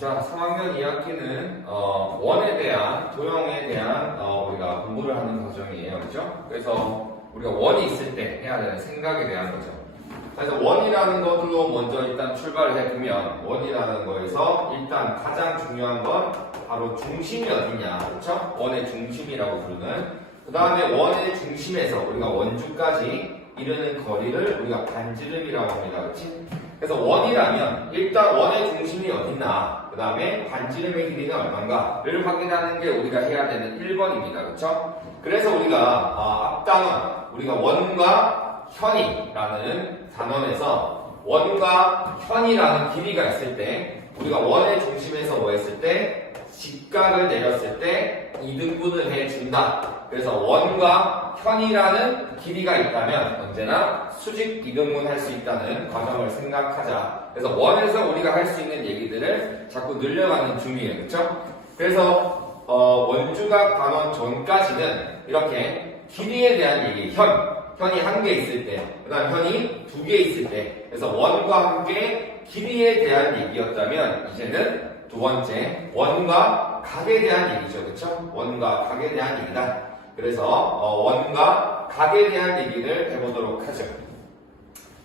자, 3학년 2학기는 원에 대한, 도형에 대한 우리가 공부를 하는 과정이에요. 그렇죠? 그래서 우리가 원이 있을 때 해야 되는 생각에 대한 거죠. 그래서 원이라는 것으로 먼저 일단 출발을 해보면 원이라는 거에서 일단 가장 중요한 건 바로 중심이 어디냐. 그렇죠? 원의 중심이라고 부르는. 그 다음에 원의 중심에서 우리가 원주까지 이르는 거리를 우리가 반지름이라고 합니다. 그렇지? 그래서 원이라면 일단 원의 중심이 어딨나, 그 다음에 반지름의 길이는 얼마인가를 확인하는 게 우리가 해야 되는 1번입니다. 그렇죠? 그래서 우리가 앞단원 우리가 원과 현이라는 단원에서 원과 현이라는 길이가 있을 때 우리가 원의 중심에서 뭐 했을 때 직각을 내렸을 때 이등분을 해준다. 그래서 원과 현이라는 길이가 있다면 언제나 수직 이등분 할 수 있다는 과정을 생각하자. 그래서 원에서 우리가 할 수 있는 얘기들을 자꾸 늘려가는 중이에요. 그렇죠? 그래서 원주각 단원 전까지는 이렇게 길이에 대한 얘기, 현이 한 개 있을 때, 그 다음 현이 두 개 있을 때, 그래서 원과 함께 길이에 대한 얘기였다면 이제는 두 번째 원과 각에 대한 얘기죠. 그렇죠? 원과 각에 대한 얘기다. 그래서 원과 각에 대한 얘기를 해보도록 하죠.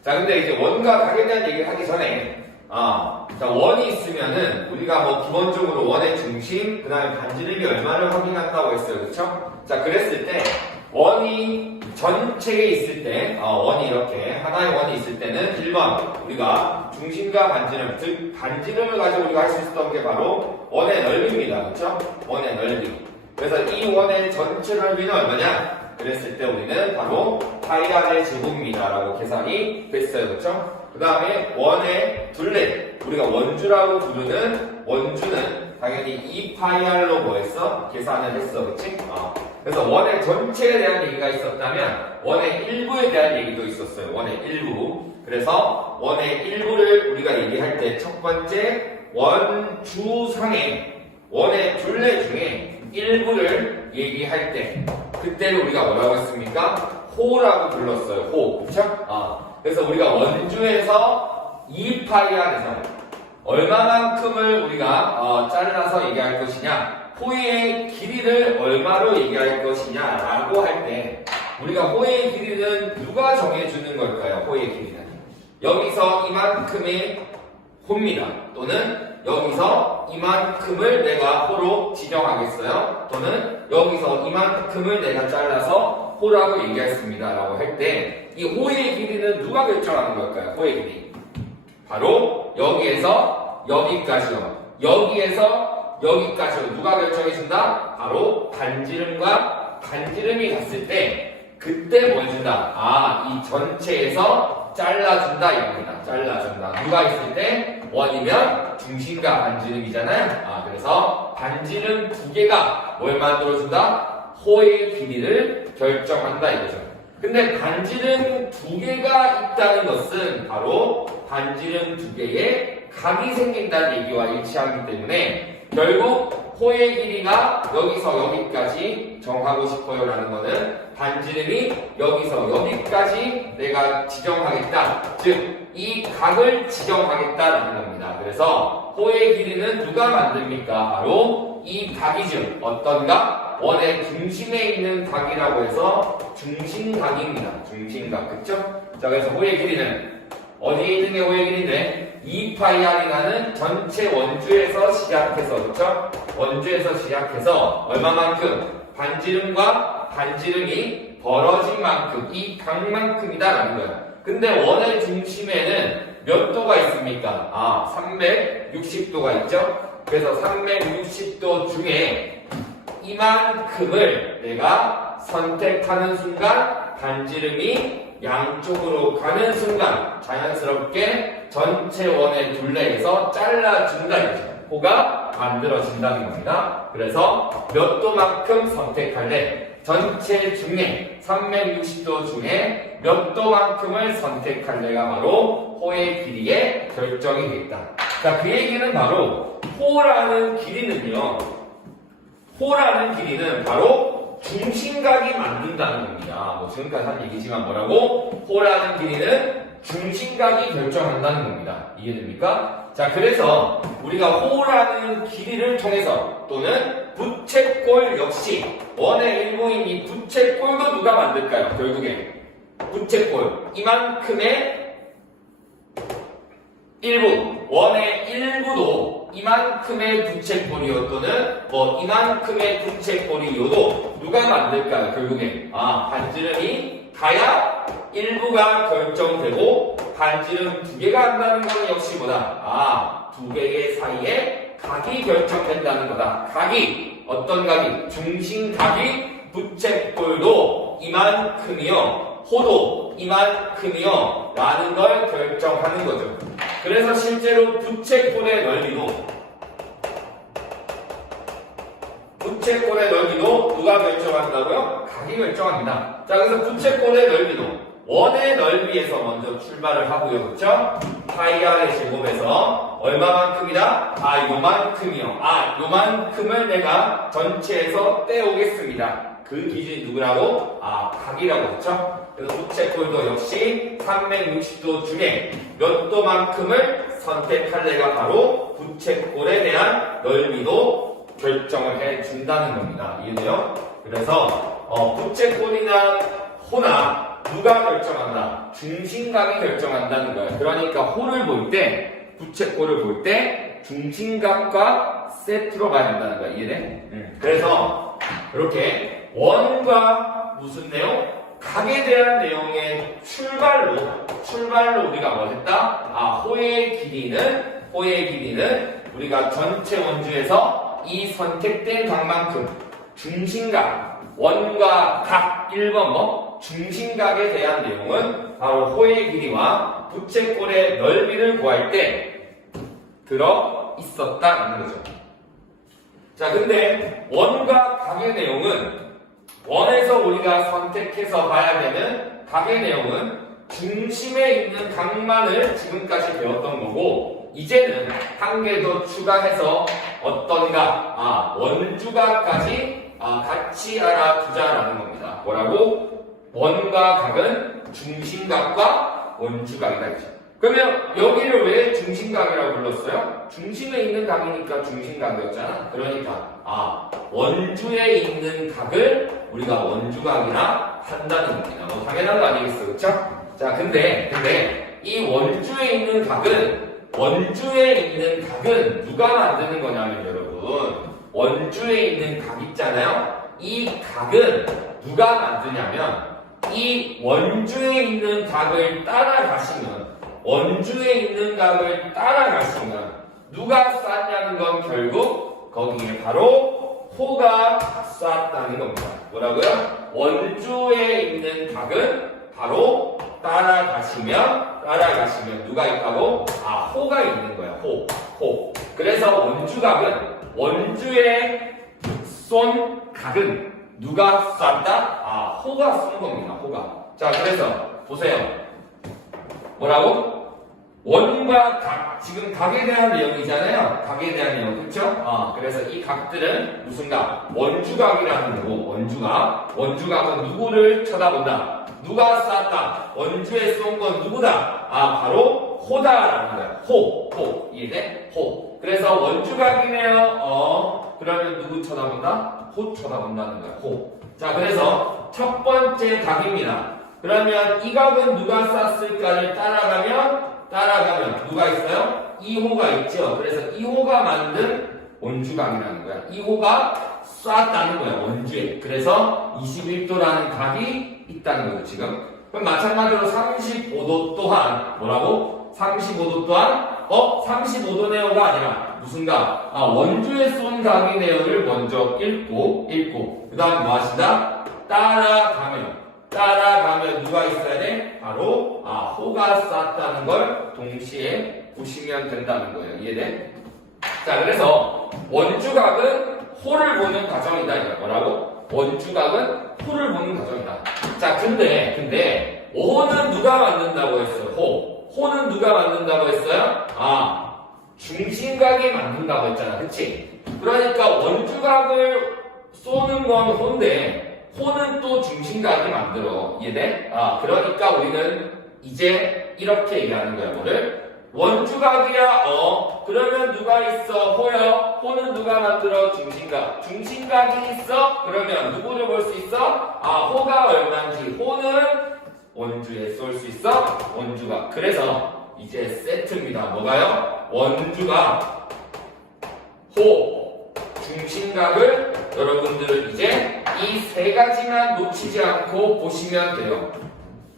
자, 근데 이제 원과 각에 대한 얘기를 하기 전에 자, 원이 있으면은 우리가 뭐 기본적으로 원의 중심, 그 다음에 반지름이 얼마를 확인한다고 했어요. 그렇죠? 자, 그랬을 때 원이 전체에 있을 때 원이 이렇게 하나의 원이 있을 때는 1번 우리가 중심과 반지름, 즉 반지름을 가지고 우리가 할 수 있었던 게 바로 원의 넓이입니다. 그렇죠? 원의 넓이. 그래서 이 원의 전체 넓이는 얼마냐? 그랬을 때 우리는 바로 파이 r의 제곱입니다 라고 계산이 됐어요. 그렇죠? 그 다음에 원의 둘레, 우리가 원주라고 부르는 원주는 당연히 2파이 r로 뭐 했어? 계산을 했어. 그치? 그래서 원의 전체에 대한 얘기가 있었다면 원의 일부에 대한 얘기도 있었어요. 원의 일부. 그래서 원의 일부를 우리가 얘기할 때 첫 번째 원주상의 원의 둘레 중에 일부를 얘기할 때 그때는 우리가 뭐라고 했습니까? 호라고 불렀어요. 호. 그쵸? 그래서 우리가 원주에서 2파이 r에서 얼마만큼을 우리가 잘라서 얘기할 것이냐, 호의 길이를 얼마로 얘기할 것이냐라고 할 때 우리가 호의 길이는 누가 정해주는 걸까요? 호의 길이는 여기서 이만큼의 호입니다. 또는 여기서 이만큼을 내가 호로 지정하겠어요. 또는 여기서 이만큼을 내가 잘라서 호라고 얘기했습니다 라고 할 때 이 호의 길이는 누가 결정하는 걸까요? 호의 길이 바로 여기에서 여기까지요. 여기에서 여기까지요. 누가 결정해준다? 바로 반지름과 반지름이 갔을 때 그때 뭘 준다? 이 전체에서 잘라준다 이겁니다. 잘라준다. 누가 있을 때? 원이면 중심과 반지름이잖아요. 그래서 반지름 두 개가 뭘 만들어준다? 호의 길이를 결정한다 이거죠. 근데 반지름 두 개가 있다는 것은 바로 반지름 두 개의 각이 생긴다는 얘기와 일치하기 때문에 결국 호의 길이가 여기서 여기까지 정하고 싶어요 라는 거는 반지름이 여기서 여기까지 내가 지정하겠다. 즉, 이 각을 지정하겠다라는 겁니다. 그래서 호의 길이는 누가 만듭니까? 바로 이 각이죠. 어떤 각? 원의 중심에 있는 각이라고 해서 중심각입니다. 중심각. 그쵸? 자, 그래서 호의 길이는 어디에 있는 게 호의 길이인데 2파이 r이라는 전체 원주에서 시작해서, 그쵸? 원주에서 시작해서 얼마만큼? 반지름과 반지름이 벌어진 만큼, 이 각만큼이다 라는 거예요. 근데 원의 중심에는 몇 도가 있습니까? 360도가 있죠? 그래서 360도 중에 이만큼을 내가 선택하는 순간 반지름이 양쪽으로 가는 순간 자연스럽게 전체 원의 둘레에서 잘라준다 이거죠. 호가 만들어진다는 겁니다. 그래서 몇 도만큼 선택할래? 전체 중에 360도 중에 몇 도만큼을 선택할래가 바로 호의 길이의 결정이 되겠다. 자, 그 얘기는 바로 호라는 길이는요. 호라는 길이는 바로 중심각이 만든다는 겁니다. 뭐 지금까지 한 얘기지만 뭐라고? 호라는 길이는 중심각이 결정한다는 겁니다. 이해됩니까? 자, 그래서 우리가 호라는 길이를 통해서 또는 부채꼴 역시 원의 일부인 이 부채꼴도 누가 만들까요? 결국에 부채꼴 이만큼의 일부 원의 일부도 이만큼의 부채꼴이요 또는 뭐 이만큼의 부채꼴이요도 누가 만들까요? 결국에 반지름이 가야 일부가 결정되고 반지름 두 개가 한다는 것은 역시 뭐다? 두 개의 사이에 각이 결정된다는 거다. 각이 어떤 각이? 중심각이 부채꼴도 이만큼이요 호도 이만큼이요 라는 걸 결정하는 거죠. 그래서 실제로 부채꼴의 넓이도 누가 결정한다고요? 각이 결정합니다. 자, 그래서 부채꼴의 넓이도 원의 넓이에서 먼저 출발을 하고요. 그렇죠? 파이 r의 제곱에서 얼마만큼이다? 요만큼이요. 요만큼을 내가 전체에서 떼오겠습니다. 그 기준이 누구라고? 각이라고 그렇죠? 그래서 부채꼴도 역시 360도 중에 몇 도만큼을 선택할래가 바로 부채꼴에 대한 넓이도 결정을 해준다는 겁니다. 이해돼요? 그래서 부채꼴이나 호나 누가 결정한다? 중심각이 결정한다는 거예요. 그러니까 호를 볼 때, 부채꼴을 볼 때 중심각과 세트로 봐야 한다는 거야. 이해돼? 그래서 이렇게 원과 무슨 내용? 각에 대한 내용의 출발로 우리가 뭐 했다? 호의 길이는 우리가 전체 원주에서 이 선택된 각만큼 중심각, 원과 각 1번 중심각에 대한 내용은 바로 호의 길이와 부채꼴의 넓이를 구할 때 들어 있었다라는 거죠. 자, 근데 원과 각의 내용은 원에서 우리가 선택해서 봐야 되는 각의 내용은 중심에 있는 각만을 지금까지 배웠던 거고 이제는 한 개 더 추가해서 어떤가? 원주각까지 같이 알아두자라는 겁니다. 뭐라고? 원과 각은 중심각과 원주각이다. 그러면 여기를 왜 중심각이라고 불렀어요? 중심에 있는 각이니까 중심각이었잖아. 그러니까 원주에 있는 각을 우리가 원주각이라 한다는 겁니다. 당연한 거 아니겠어, 그렇죠? 자, 근데 이 원주에 있는 각은 누가 만드는 거냐면 여러분 원주에 있는 각 있잖아요. 이 각은 누가 만드냐면 이 원주에 있는 각을 따라가시면 누가 쌓냐는 건 결국 거기에 바로 호가 쌓았다는 겁니다. 뭐라고요? 원주에 있는 각은 바로 따라가시면 누가 있다고? 호가 있는 거야. 호. 그래서 원주각은 원주에 쏜 각은 누가 쐈다? 호가 쏜 겁니다. 호가. 자, 그래서 보세요. 뭐라고? 원과 각. 지금 각에 대한 내용이잖아요. 각에 대한 내용. 그렇죠? 그래서 이 각들은 무슨 각? 원주각이라는 거고 원주각은 누구를 쳐다본다? 누가 쐈다? 원주에 쏜 건 누구다? 바로 호다라는 거야. 호. 이해돼? 호. 그래서 원주각이네요. 그러면 누구 쳐다본다? 호 쳐다본다는 거야. 호. 자, 그래서 첫 번째 각입니다. 그러면 이 각은 누가 쐈을까를 따라가면 누가 있어요? 2호가 있죠. 그래서 2호가 만든 원주각이라는 거야. 2호가 쐈다는 거야. 원주에. 그래서 21도라는 각이 있다는 거죠. 지금. 그럼 마찬가지로 35도 또한 뭐라고? 35도 또한 35도네요가 아니라 무슨 각? 원주에 쏜 각이네요를 먼저 읽고 그 다음 뭐 하시다? 따라가면 누가 있어야 돼? 바로 호가 쌌다는 걸 동시에 보시면 된다는 거예요. 이해돼? 자, 그래서 원주각은 호를 보는 과정이다. 이거 뭐라고? 원주각은 호를 보는 과정이다. 자, 근데 호는 누가 만든다고 했어요? 호는 누가 만든다고 했어요? 중심각이 만든다고 했잖아. 그치? 그러니까 원주각을 쏘는 건 호인데 호는 또 중심각이 만들어. 이해돼? 그러니까 우리는 이제 이렇게 얘기하는 거야. 뭐를? 원주각이야. 그러면 누가 있어? 호요. 호는 누가 만들어? 중심각. 중심각이 있어? 그러면 누구를 볼 수 있어? 호가 얼마인지. 호는 원주에 쏠 수 있어? 원주각. 그래서 이제 세트입니다. 뭐가요? 원주각, 호, 중심각을 여러분들은 이제 이 세 가지만 놓치지 않고 보시면 돼요.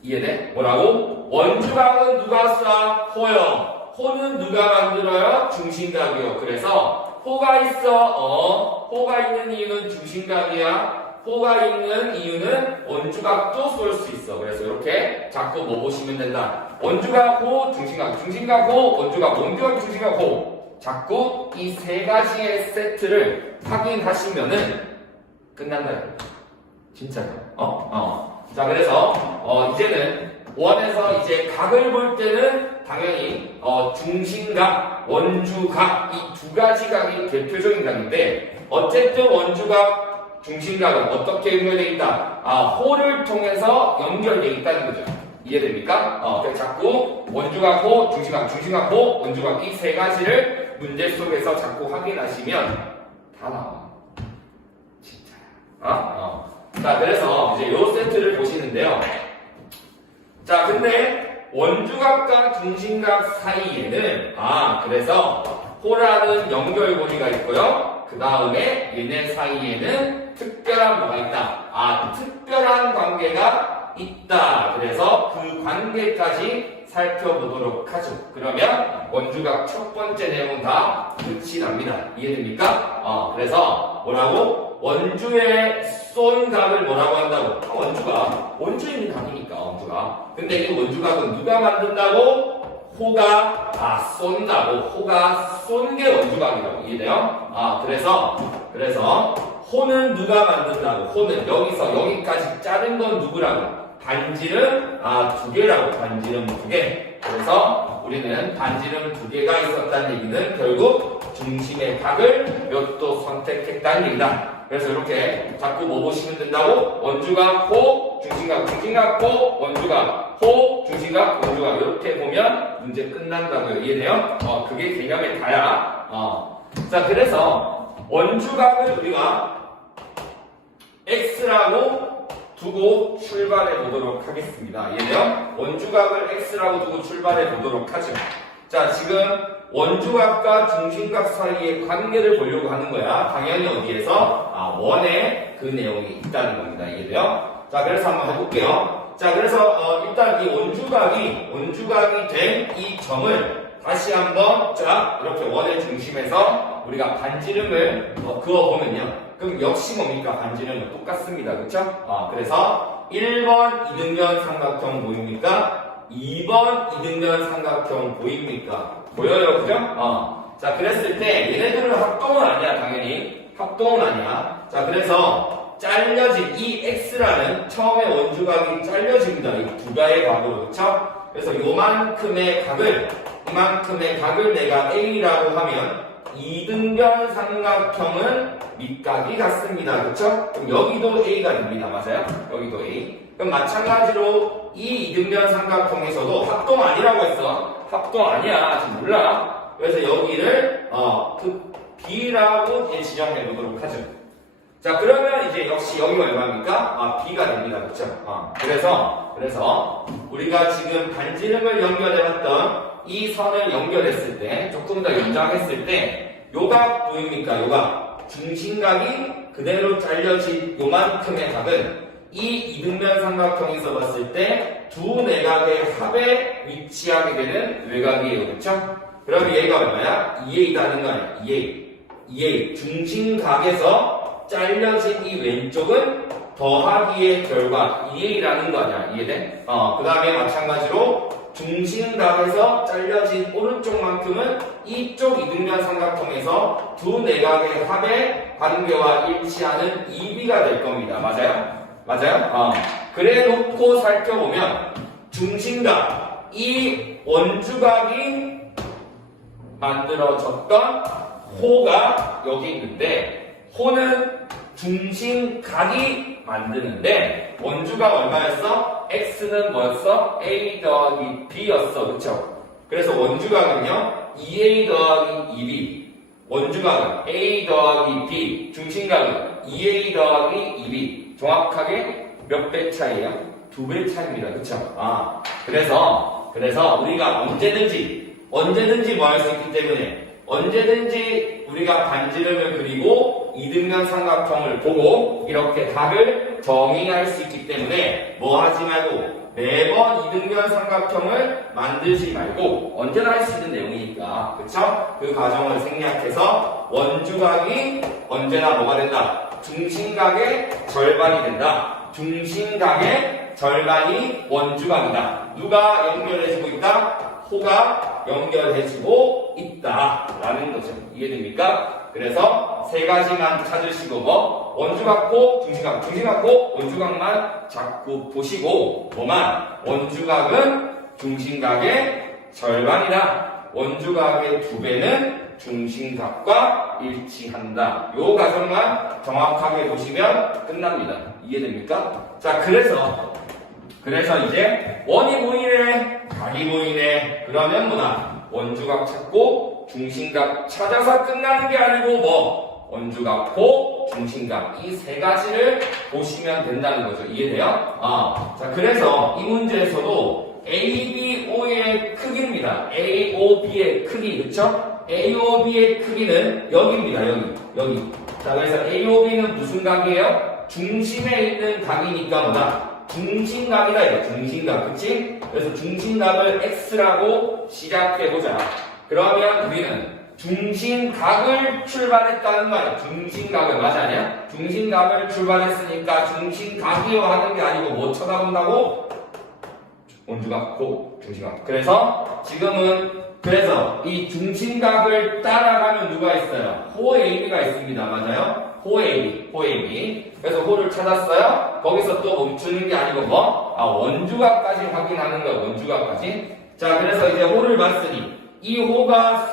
이해돼? 뭐라고? 원주각은 누가 쏴? 호요. 호는 누가 만들어요? 중심각이요. 그래서 호가 있어. 호가 있는 이유는 중심각이야. 호가 있는 이유는 원주각도 쏠 수 있어. 그래서 이렇게 자꾸 뭐 보시면 된다. 원주각 호, 중심각, 중심각 호, 원주각, 원주각, 중심각 호. 자꾸 이 세 가지의 세트를 확인하시면은 끝난다. 진짜요. 자, 그래서 이제는 원에서 이제 각을 볼 때는 당연히 중심각, 원주각 이 두 가지 각이 대표적인 각인데 어쨌든 원주각, 중심각은 어떻게 연결되어 있다? 호를 통해서 연결되어 있다는 거죠. 이해됩니까? 그래서 자꾸 원주각 호, 중심각, 중심각 호, 원주각 이 세 가지를 문제 속에서 자꾸 확인하시면 다 나와. 진짜야. 자, 그래서 이제 요 세트를 보시는데요. 자, 근데 원주각과 중심각 사이에는 그래서 호라는 연결고리가 있고요. 그 다음에 얘네 사이에는 특별한 뭐가 있다. 특별한 관계가 있다. 그래서 그 관계까지 살펴보도록 하죠. 그러면 원주각 첫 번째 내용 다 끝이 납니다. 이해됩니까? 그래서 뭐라고? 원주의 쏜 각을 뭐라고 한다고? 원주각. 원주에 있는 각이니까, 원주각. 근데 이 원주각은 누가 만든다고? 호가, 쏜다고. 호가 쏜 게 원주각이라고. 이해돼요? 그래서, 호는 누가 만든다고? 호는 여기서 여기까지 자른 건 누구라고? 반지름, 두 개라고. 반지름 두 개. 그래서 우리는 반지름 두 개가 있었다는 얘기는 결국 중심의 각을 몇 도 선택했다는 얘기다. 그래서 이렇게 자꾸 뭐 보시면 된다고? 원주각, 호, 중심각, 중심각, 호, 원주각, 호, 중심각, 원주각 이렇게 보면 문제 끝난다고요. 이해돼요? 그게 개념의 다야. 자, 그래서 원주각을 우리가 X라고 두고 출발해 보도록 하겠습니다. 이해돼요? 원주각을 X라고 두고 출발해 보도록 하죠. 자, 지금 원주각과 중심각 사이의 관계를 보려고 하는 거야. 당연히 어디에서? 원에 그 내용이 있다는 겁니다. 이해돼요? 자, 그래서 한번 해볼게요. 자, 그래서 일단 이 원주각이 된 이 점을 다시 한번 쫙 이렇게 원의 중심에서 우리가 반지름을 그어보면요. 그럼 역시 뭡니까? 반지름은 똑같습니다. 그쵸? 그래서 1번 이등변 삼각형 보입니까? 2번 이등변 삼각형 보입니까? 보여요, 그죠? 자, 그랬을 때 얘네들은 합동은 아니야, 당연히. 합동은 아니야. 자, 그래서 잘려진 이 X라는 처음에 원주각이 잘려집니다. 이 두 가의 각으로, 그쵸? 그래서 이만큼의 각을 내가 A라고 하면 이등변 삼각형은 밑각이 같습니다. 그쵸? 그럼 여기도 A가 됩니다. 맞아요? 여기도 A. 그럼 마찬가지로 이 이등변 삼각형에서도 합동 아니라고 했어. 합동 아니야. 아직 몰라. 그래서 여기를 B라고 이제 지정해 보도록 하죠. 자, 그러면 이제 역시 여기가 얼마입니까? B가 됩니다. 그쵸? 그래서 우리가 지금 반지름을 연결해봤던 이 선을 연결했을 때, 조금 더 연장했을 때, 요각 보입니까? 요각. 중심각이 그대로 잘려진 요만큼의 각은 이 이등변 삼각형에서 봤을 때 두 내각의 합에 위치하게 되는 외곽이에요. 그쵸? 그럼 얘가 얼마야? 2A라는 거 아니야? 2A. 중심각에서 잘려진 이 왼쪽은 더하기의 결과 2A라는 거 아니야? 이해돼? 그 다음에 마찬가지로 중심각에서 잘려진 오른쪽만큼은 이쪽 이등변 삼각형에서 두 내각의 합의 관계와 일치하는 2B가 될 겁니다. 맞아요? 그래 놓고 살펴보면 중심각, 이 원주각이 만들어졌던 호가 여기 있는데 호는 중심각이 만드는데 원주각 얼마였어? X는 뭐였어? A 더하기 B였어. 그쵸? 그래서 원주각은요 2a 더하기 2b, 원주각은 a 더하기 b, 중심각은 2a 더하기 2b. 정확하게 몇 배 차이예요? 2배 차이입니다. 그쵸? 그래서 우리가 언제든지 뭐 할 수 있기 때문에 언제든지 우리가 반지름을 그리고 이등변 삼각형을 보고 이렇게 각을 정의할 수 있기 때문에 뭐 하지 말고 매번 이등변 삼각형을 만들지 말고 언제나 할 수 있는 내용이니까 그쵸? 그 과정을 생략해서 원주각이 언제나 뭐가 된다? 중심각의 절반이 된다. 중심각의 절반이 원주각이다. 누가 연결해주고 있다? 호가 연결해주고 있다 라는 거죠. 이해됩니까? 그래서 세 가지만 찾으시고 뭐 원주각호, 중심각호, 원주각만 자꾸 보시고 뭐만 원주각은 중심각의 절반이다. 원주각의 2배는 중심각과 일치한다. 요 과정만 정확하게 보시면 끝납니다. 이해됩니까? 자, 그래서 이제 원이 보이네, 각이 보이네. 그러면 뭐다? 원주각 찾고 중심각 찾아서 끝나는 게 아니고 뭐 원주각호, 중심각 이 세 가지를 보시면 된다는 거죠. 이해돼요? 자, 그래서 이 문제에서도 ABO의 크기입니다. AOB의 크기, 그쵸? AOB의 크기는 여기입니다. 여기. 자, 그래서 AOB는 무슨 각이에요? 중심에 있는 각이니까 뭐다? 중심각이다 이거. 중심각, 그치? 그래서 중심각을 X라고 시작해보자. 그러면 우리는 중심각을 출발했다는 말이야. 중심각을, 맞아 아니야? 중심각을 출발했으니까 중심각이요 하는 게 아니고 뭐 쳐다본다고? 원주각, 호, 중심각. 그래서 지금은 이 중심각을 따라가면 누가 있어요? 호 AB가 있습니다. 맞아요? 호 AB. 그래서 호를 찾았어요. 거기서 또 멈추는 게 아니고 뭐? 원주각까지 확인하는 거야. 원주각까지. 자, 그래서 이제 호를 봤으니 이 호가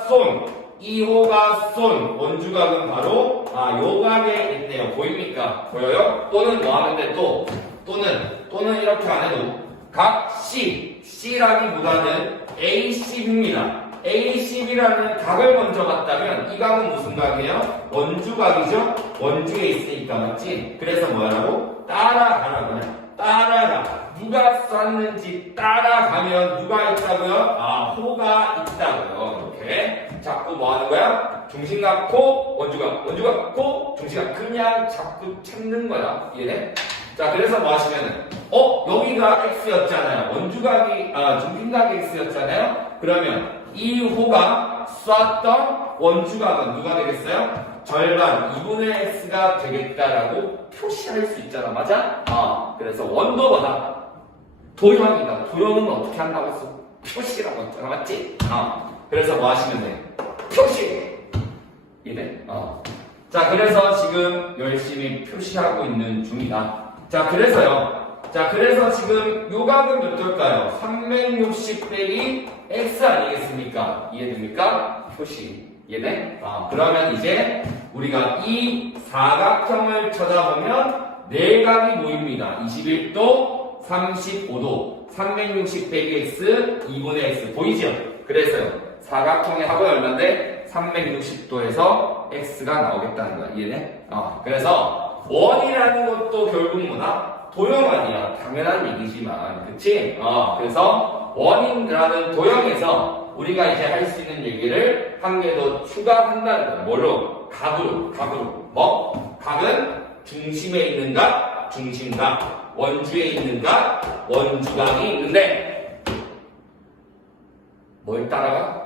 손, 원주각은 바로 요 각에 있네요. 보입니까? 보여요? 또는 뭐 하는데 또는 이렇게 안 해도 각 C라기보다는 A10입니다. A10이라는 각을 먼저 봤다면 이 각은 무슨 각이에요? 원주각이죠? 원주에 있으니까 맞지? 그래서 뭐라고? 따라가라고. 따라가. 누가 쐈는지 따라가면 누가 있다고요? 호가 있다고요. 이렇게 자꾸 뭐 하는 거야? 중심각, 원주각, 중심각. 그냥 자꾸 찾는 거야. 이해돼? 자, 그래서 뭐 하시면은 여기가 X였잖아요. 원주각이 중심각이 X였잖아요. 그러면 이 호가 쐈던 원주각은 누가 되겠어요? 절반 2분의 X가 되겠다라고 표시할 수 있잖아. 맞아? 그래서 원도 뭐다? 도형이다. 도형은 어떻게 한다고 했어? 표시라고 했잖아. 맞지? 그래서 뭐 하시면 돼? 표시! 이래? 자, 그래서 지금 열심히 표시하고 있는 중이다. 자, 그래서 지금 요 각은 몇 돌까요? 360 빼기 X 아니겠습니까? 이해됩니까? 표시. 이해돼? 그러면 이제 우리가 이 사각형을 쳐다보면 네 각이 보입니다. 21도, 35도, 360 빼기 X, 2분의 X. 보이죠? 그래서요. 사각형의 합은 얼마인데? 360도에서 X가 나오겠다는 거야. 이해돼? 그래서 원이라는 것도 결국 뭐다? 도형 아니야. 당연한 얘기지만. 그치? 그래서 원이라는 도형에서 우리가 이제 할 수 있는 얘기를 한 개 더 추가한다는 거야. 뭘로? 각으로. 뭐? 각은 중심에 있는가? 중심각. 원주에 있는가? 원주각이 있는데 뭘 따라가?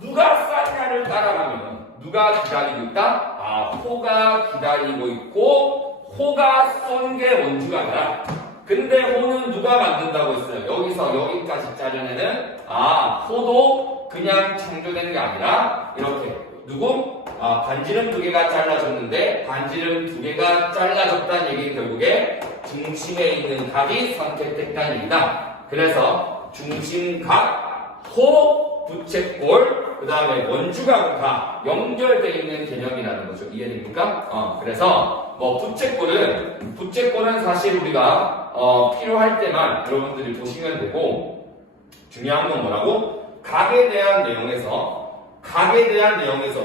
누가 쐈냐를 따라가면 누가 기다리고 있다? 호가 기다리고 있고 호가 쏜 게 원주각이다. 근데 호는 누가 만든다고 했어요? 여기서 여기까지 짜려내는 호도 그냥 창조된 게 아니라 이렇게 누구? 반지름 2개가 잘라졌는데 반지름 2개가 잘라졌다는 얘기는 결국에 중심에 있는 각이 선택됐다는 얘기다. 그래서 중심각, 호, 부채꼴, 그 다음에 원주각은 다 연결되어 있는 개념이라는 거죠. 이해됩니까? 그래서 뭐 부채꼴은 사실 우리가 필요할 때만 여러분들이 보시면 되고, 중요한 건 뭐라고? 각에 대한 내용에서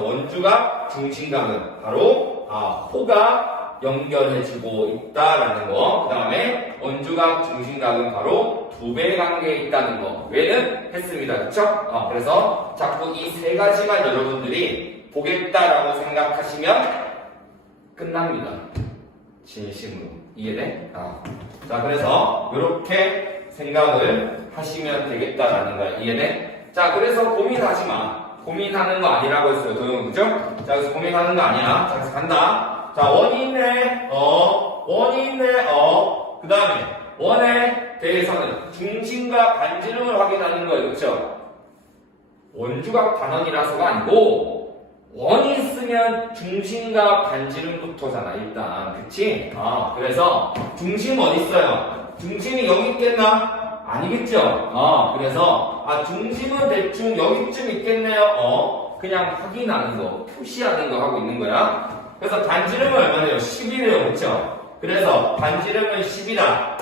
원주각, 중심각은 바로 호가 연결해주고 있다라는 거. 그 다음에 원주각, 중심각은 바로 두 배 관계에 있다는 거. 왜는 했습니다. 그쵸? 그래서 자꾸 이 세 가지만 여러분들이 보겠다라고 생각하시면 끝납니다. 진심으로. 이해돼? 자, 그래서 이렇게 생각을 하시면 되겠다라는 거야. 이해돼? 자, 그래서 고민하지 마. 고민하는 거 아니라고 했어요. 도영, 그죠? 자, 그래서 고민하는 거 아니야. 자, 그래서 간다. 자, 원이 있네. 원이 있네. 그 다음에 원에 대해서는 중심과 반지름을 확인하는 거예요. 그쵸? 원주각 단원이라서가 아니고 원이 있으면 중심과 반지름부터잖아. 일단. 그치? 그래서 중심 어디 있어요? 중심이 여기 있겠나? 아니겠죠? 그래서 중심은 대충 여기쯤 있겠네요. 그냥 확인하는 거, 표시하는 거 하고 있는 거야. 그래서 반지름은 얼마래요? 10이래요. 그쵸? 그래서 반지름은 10이다.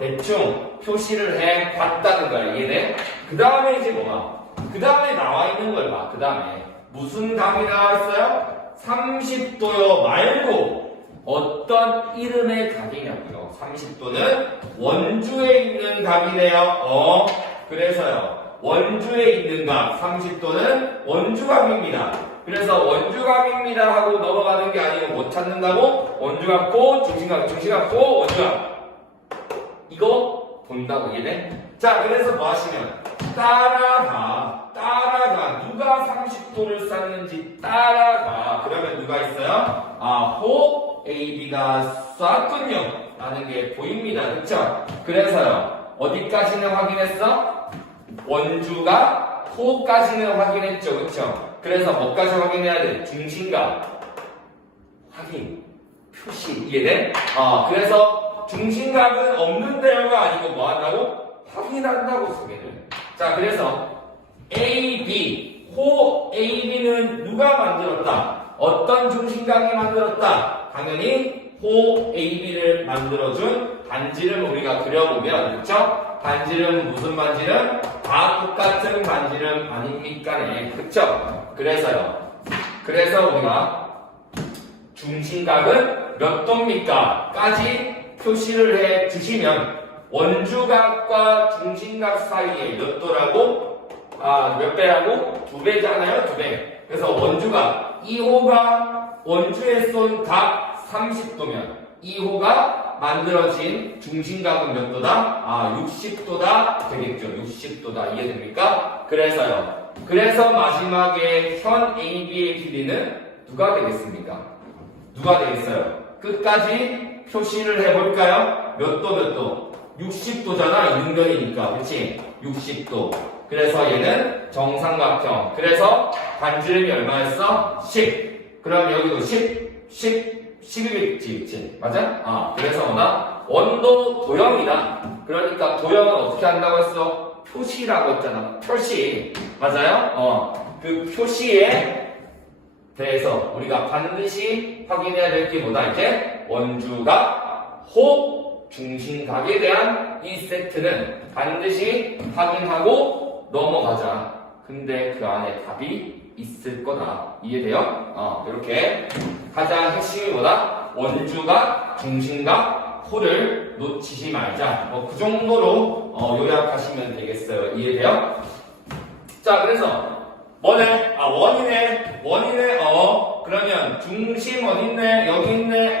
대충 표시를 해 봤다는 거야. 이해돼? 그 다음에 이제 뭐야? 그 다음에 나와 있는 걸 봐. 그 다음에 무슨 각이 나와 있어요? 30도요 말고 어떤 이름의 각이냐고요. 30도는 원주에 있는 각이래요. 그래서요. 원주에 있는 각 30도는 원주각입니다. 그래서 원주각입니다 하고 넘어가는 게 아니고 못 찾는다고? 원주각 고 중심각 고 원주각. 이거 본다고. 이해돼? 자, 그래서 뭐 하시면 따라가. 누가 30도를 쌓는지 따라가. 그러면 누가 있어요? 호 AB가 쐈군요 라는 게 보입니다. 그쵸? 그래서요. 어디까지는 확인했어? 원주가 호까지는 확인했죠. 그쵸? 그래서 뭐까지 확인해야 돼? 중심각 확인, 표시. 이해돼? 그래서 중심각은 없는 데가 아니고 뭐 한다고? 확인한다고 소개를. 자, 그래서 AB, 호 AB는 누가 만들었다? 어떤 중심각이 만들었다? 당연히 호 AB를 만들어준 반지름 우리가 그려보면, 그쵸? 반지름 무슨 반지름? 다 똑같은 반지름 아닙니까네. 그쵸? 그래서요. 그래서 우리가 중심각은 몇 도입니까? 까지 표시를 해 주시면 원주각과 중심각 사이에 몇 도라고? 몇 배라고? 2배잖아요? 2배. 그래서 원주각 2호가 원주에 쏜 각 30도면 2호가 만들어진 중심각은 몇 도다? 60도다 되겠죠. 60도다. 이해됩니까? 그래서요. 그래서 마지막에 현 AB의 길이는 누가 되겠습니까? 누가 되겠어요? 끝까지 표시를 해볼까요? 몇 도? 60도잖아. 윤변이니까. 그치? 60도. 그래서 얘는 정삼각형. 그래서 반지름이 얼마였어? 10. 그럼 여기도 10이겠지. 그치? 맞아? 그래서 뭐다? 원도 도형이다. 그러니까 도형은 어떻게 한다고 했어? 표시라고 했잖아. 표시. 맞아요? 그 표시에 대해서 우리가 반드시 확인해야 될 게 뭐다? 이제 원주각, 호, 중심각에 대한 이 세트는 반드시 확인하고 넘어가자. 근데 그 안에 답이 있을 거다. 이해돼요? 이렇게 가장 핵심이 뭐다? 원주각, 중심각, 호를 놓치지 말자. 그 정도로 요약하시면 되겠어요. 이해돼요? 자, 그래서 뭐네? 원이네. 그러면 중심 어디 있네? 여기 있네.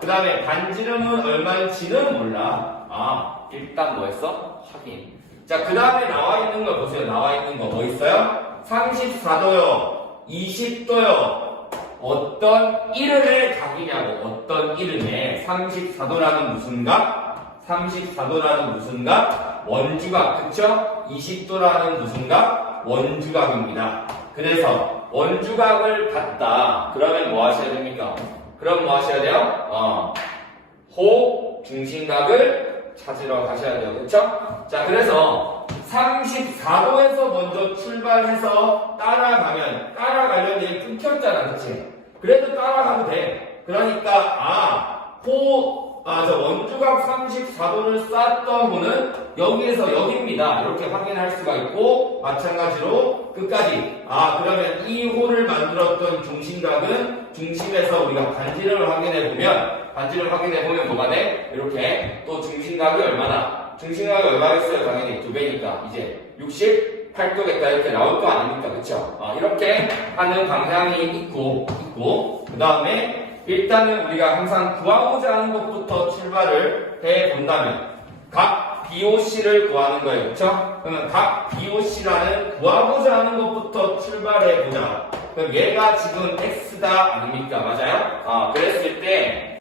그 다음에 반지름은 얼마인지는 몰라. 일단 뭐 했어? 확인. 자, 그 다음에 나와 있는 걸 보세요. 나와 있는 거 뭐 있어요? 34도요. 20도요. 어떤 이름의 각이냐고. 어떤 이름의 34도라는 무슨 각? 34도라는 무슨 각? 원주각. 그쵸? 20도라는 무슨 각? 원주각입니다. 그래서 원주각을 봤다. 그러면 뭐 하셔야 됩니까? 그럼 뭐 하셔야 돼요? 호 중심각을 찾으러 가셔야 돼요. 그쵸? 자, 그래서 34도에서 먼저 출발해서 따라가려면 끊겼잖아. 그치? 그래도 따라가도 돼. 그러니까 호 저 원주각 34도를 쌌던 호는 여기에서 여기입니다. 이렇게 확인할 수가 있고, 마찬가지로 끝까지. 그러면 이 호를 만들었던 중심각은 중심에서 우리가 반지름을 확인해 보면 뭐가 돼? 이렇게 또 중심각이 얼마나? 중심각이 얼마겠어요? 당연히 2배니까 이제 68도겠다 이렇게 나올 거 아닙니까? 그쵸? 이렇게 하는 방향이 있고 그 다음에 일단은 우리가 항상 구하고자 하는 것부터 출발을 해 본다면 각 BOC를 구하는 거예요. 그쵸? 그러면 각 BOC라는 구하고자 하는 것부터 출발해 보자. 그럼 얘가 지금 X다 아닙니까? 맞아요? 그랬을 때